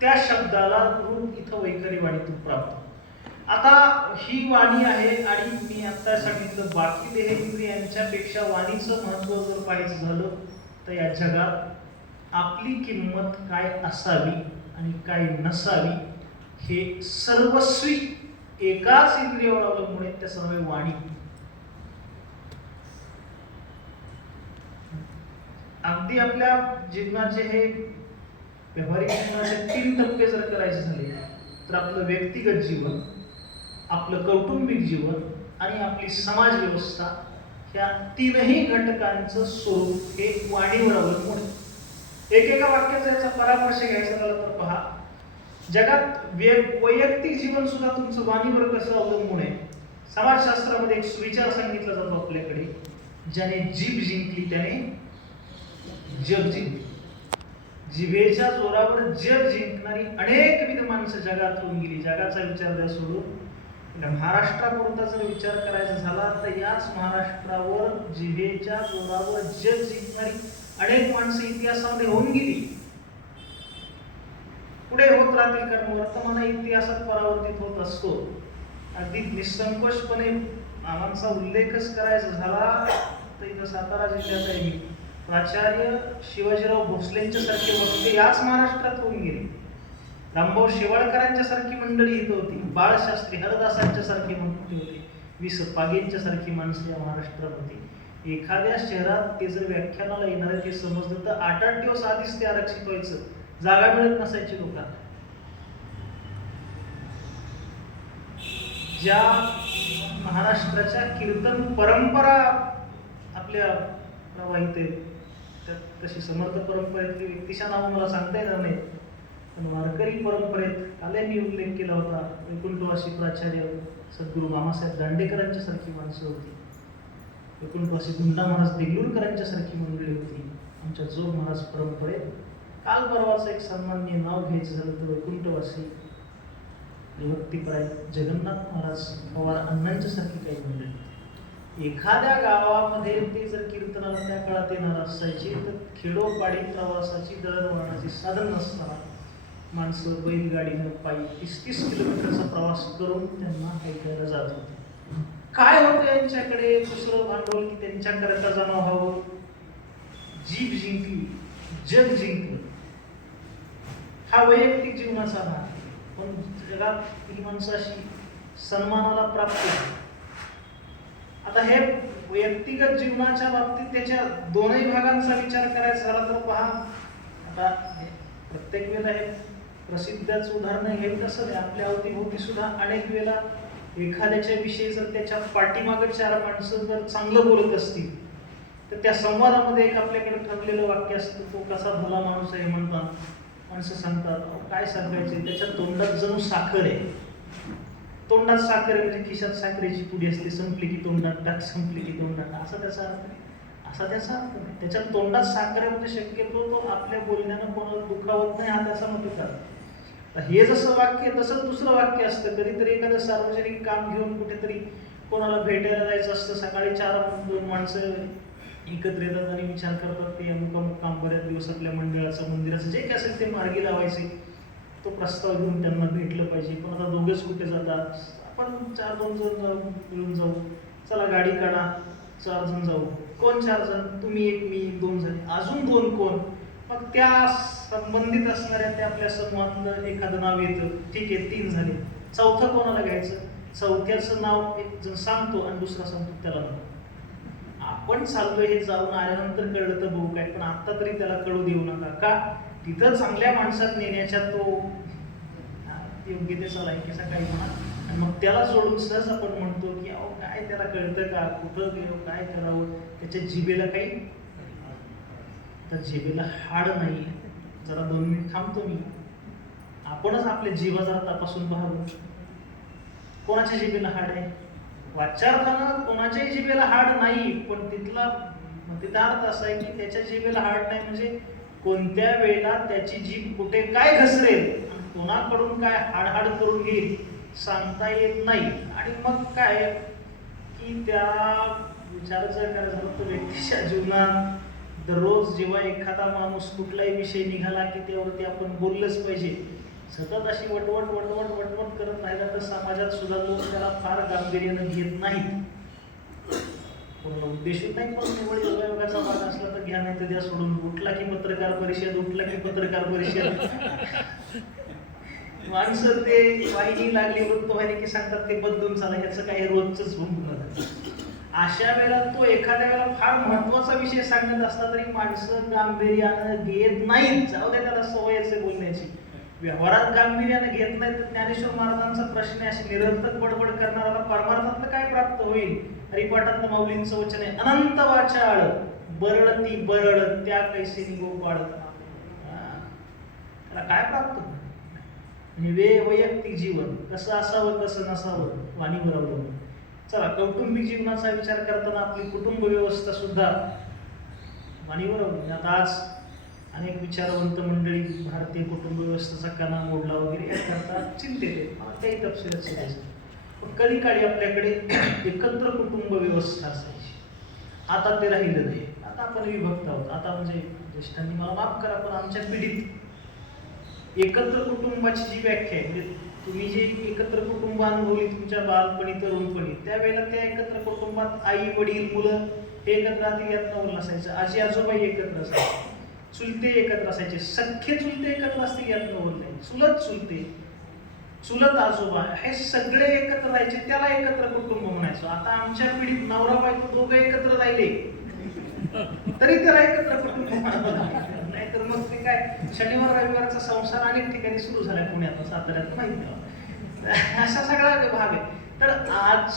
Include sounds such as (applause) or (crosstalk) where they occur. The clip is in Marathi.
त्या शब्दाला रूप इथं वैखरी वाणीतून प्राप्त. आता ही वाणी आहे आणि मी आता सांगितलं बाकी देहेंद्रियांच्यापेक्षा वाणीचं महत्त्व जर पाहायचं झालं तर या जगात आपली किंमत काय असावी आणि काय नसावी हे सर्वस्वी एकाच इंद्रियावर अवलंबून आहे त्या सर्व वाणी. अगदी आपल्या जीवनाचे हे व्यावहारिक जीवनाचे तीन टप्पे जर करायचे झाले तर आपलं व्यक्तिगत जीवन आपलं कौटुंबिक जीवन आणि आपली समाज व्यवस्था ह्या तीनही घटकांचं स्वरूप हे वाणीवर अवलंबून आहे. एकेका वाक्याचा याचा परामर्श घ्यायचा झाला तर पहा जगात व्य- वैयक्तिक जीवन सुद्धा तुमचं वाणीवर कसं अवलंबून आहे समाजशास्त्रामध्ये एक सुविचार सांगितला जातो आपल्याकडे ज्याने जीभ जिंकली त्याने जग जिंकली जिभेच्या जोरावर जग जिंकणारी अनेकविध माणसं जगात होऊन गेली. जगाचा विचार द्या सोडून महाराष्ट्रापुरता जर विचार करायचा झाला तर याच महाराष्ट्रावर जिभेच्या जोरावर जग जिंकणारी अनेक माणसं इतिहासामध्ये होऊन गेली. पुढे होत राहतील कारण वर्तमान इतिहासात परावर्तित होत असतो. अगदी निसंकोचपणे नावांचा उल्लेखच करायचा झाला तर इथं सातारा जिल्ह्याचा प्राचार्य शिवाजीराव भोसलेंच्या सारखे वक्ते याच महाराष्ट्रात होऊन गेले. रामभाऊ शेवाळकरांच्या सारखी मंडळी इथं होती. बाळशास्त्री हरदासांच्या सारखी मंडळी होती. वि. स. पागेंच्या सारखी माणसं या महाराष्ट्रात होती. एखाद्या शहरात ते जर व्याख्यानाला येणार ते समजलं तर आठ आठ दिवस आधीच ते आरक्षित व्हायचं. जागा मिळत नसायची लोकांना. ज्या महाराष्ट्राच्या कीर्तन परंपरा आपल्या प्रवाहित आहेत तशी समर्थ परंपरेतली व्यक्तीच्या नावं मला सांगता येणार नाही. पण वारकरी परंपरेत काले मी उल्लेख केला होता वैकुंठवासी प्राचार्य सद्गुरू मामासाहेब दांडेकरांच्यासारखी माणसं होती. वैकुंठवासी गुंडा महाराज देगलूरकरांच्यासारखी मंडळी होती. आमच्या जोग महाराज परंपरेत काल परवाचं एक सन्मान्य नाव घ्यायचं झालं तर वैकुंठवासी विभक्तीप्राय जगन्नाथ महाराज पवार अण्णांच्यासारखी काही मंडळी होती. एखाद्या गावामध्ये ते जर कीर्तनाला त्या काळात येणार असायचे तर खेडोपाडी प्रवासाची दळणवळणाची साधन नसताना माणसं बैलगाडीनं पायी तीस तीस किलोमीटरचा प्रवास करून त्यांना ऐकायला जात होते. काय होतं यांच्याकडे? दुसरं भांडवल की त्यांच्याकरता जमा व्हावं. जीभ जिंकली जग जिंकलं. हा वैयक्तिक जीवनाचा भाग पण जगात ही माणसाशी सन्मानाला प्राप्त आता हे व्यक्तिगत जीवनाच्या बाबतीत त्याच्या दोनही भागांचा विचार करायचा झाला तर पहा. आता प्रत्येक वेळेला हे प्रसिद्धच उदाहरण हे कसं आहे? आपल्या अवतीभोवती सुद्धा अनेक वेळेला एखाद्याच्या विषयी जर त्याच्या पाठीमागं चार माणसं जर चांगलं बोलत असतील तर त्या संवादामध्ये एक आपल्याकडे ठरलेलं वाक्य असतं तो कसा भला माणूस आहे म्हणतात. माणसं सांगतात काय सांगायचे त्याच्या तोंडात जणू साखर आहे. तोंडात साखर म्हणजे खिशात साखरेची पुडी असते संपली की तोंडात टाक संपली की तोंडात. असा त्याचा अर्थ नाही असा त्याचा अर्थ नाही. त्याच्या तोंडात साखर म्हणजे शक्यतो तो आपल्या बोलण्यानं कोणाला दुखावत नाही हा त्याचा मत तर हे जसं वाक्य तसं तसंच दुसरं वाक्य असतं. कधीतरी एखादं सार्वजनिक काम घेऊन कुठेतरी कोणाला भेटायला जायचं असतं. सकाळी चार दोन माणसं एकत्र येतात आणि विचार करतात ते अमुक अमुक काम बऱ्याच दिवस आपल्या मंडळाचं मंदिराचं जे काय असेल ते मार्गी लावायचे. तो प्रस्ताव घेऊन त्यांना भेटलं पाहिजे. पण आता दोघेच कुठे जातात? आपण चार दोन जण मिळून जाऊ. चला गाडी काढा. चार जण जाऊ. कोण चार जण? तुम्ही एक मी एक दोन जण. अजून दोन कोण? मग त्या संबंधित असणाऱ्या त्या आपल्या समूहातलं एखादं नाव येतं. ठीक आहे तीन झाले. चौथं कोणाला घ्यायचं? चौथ्याचं नाव एक जण सांगतो आणि दुसरा सांगतो त्याला नको आपण चाललोय हे जाऊन आल्यानंतर कळलं तर बघू काय. पण आता तरी त्याला कळू देऊ नका. का? तिथं चांगल्या माणसात नेण्याच्या तो योग्यतेचा लायकीचा काही म्हणा आणि मग त्याला सोडून सहज आपण म्हणतो की अहो काय त्याला कळतं का? कुठं गेलो? काय करावं त्याच्या जिभेला काही तर जिबेला हाड नाही. जरा दोन मिनिट थांबतो मी. आपणच आपल्या जीवा जरा तपासून पाहावं कोणाच्या जिबेला हाड आहे? वाचार्थानं कोणाच्याही जिबेला हाड नाही पण तिथला तिथला अर्थ असा आहे की त्याच्या जिभेला हाड नाही म्हणजे कोणत्या वेळेला त्याची जीभ कुठे काय घसरेल आणि कोणाकडून काय हाडहाड करून घेईल सांगता येत नाही. आणि मग काय की त्या विचाराचा काय झालं तर व्यक्तीच्या जीवनात दररोज जेव्हा एखादा माणूस कुठलाही विषय निघाला की त्यावरती आपण बोललंच पाहिजे. सतत अशी वटवट वटवट वटवट करत राहिला तर समाजात सुद्धा लोक त्याला फार गांभीर्यानं घेत नाहीत. पूर्ण उद्देशित नाही पण निवड योगायोगाचा भाग असला तर घ्या नाही तर द्या सोडून. उठला की पत्रकार परिषद उठला की पत्रकार परिषद. (laughs) माणसं ते वाहिनी लागली वृत्तवाहिनी की सांगतात ते बदलून चाला ह्याचं काही रोजच होऊन अशा वेळेला तो एखाद्या वेळेला फार महत्त्वाचा विषय सांगत असला तरी माणसं गांभीर्यानं घेत नाहीत. जाऊ दे त्याला सवयच आहे बोलण्याची. व्यवहारात गांभीर्याने घेत नाही तर ज्ञानेश्वर महाराजांचा प्रश्न आहे अशी निरर्थक बडबड करणारा परमार्थातलं काय प्राप्त होईल? हरिपाठातलं माऊलींचं वचन आहे अनंत वाचाळ बरळती बरळ त्या कैसे गोपाळ. त्याला काय प्राप्त वे वैयक्तिक जीवन कसं असावं कसं नसावं वाणीवर अवलंबून चला कौटुंबिक जीवनाचा विचार करताना आपली कुटुंब व्यवस्था सुद्धा वाणीवर अवलंबून आता आज अनेक विचारवंत मंडळी भारतीय कुटुंब व्यवस्थेचा कणा मोडला वगैरे याकरता चिंतेत आहेत. मला काही तपशिलात सांगायचं पण कधी काळी आपल्याकडे एकत्र कुटुंब व्यवस्था असायची. आता ते राहिलं नाही. आता आपण विभक्त आहोत. आता म्हणजे ज्येष्ठांनी मला माफ करा पण आमच्या पिढीत एकत्र कुटुंबाची जी व्याख्या आहे म्हणजे तुम्ही जे एकत्र कुटुंब अनुभवली तुमच्या बालपणी तरुणपणी त्यावेळेला त्या एकत्र कुटुंबात आई वडील मुलं हे एकत्र आधी यात नवल नसायचं आजी आजोबा एकत्र असायचं. चुलते एकत्र असायचे. सख्खे चुलते एकत्र असते यात नवल नाही. चुलत चुलते चुलत आजोबा हे सगळे एकत्र राहायचे त्याला एकत्र कुटुंब म्हणायचो. आता आमच्या पिढीत नवरा बायको दोघं एकत्र राहिले. तरी त्याला एकत्र कुटुंब नाहीतर मग ते काय शनिवार रविवारचा संसार अनेक ठिकाणी सुरू झालाय पुण्यात साताऱ्यात माहिती असा सगळा भाग आहे. तर आज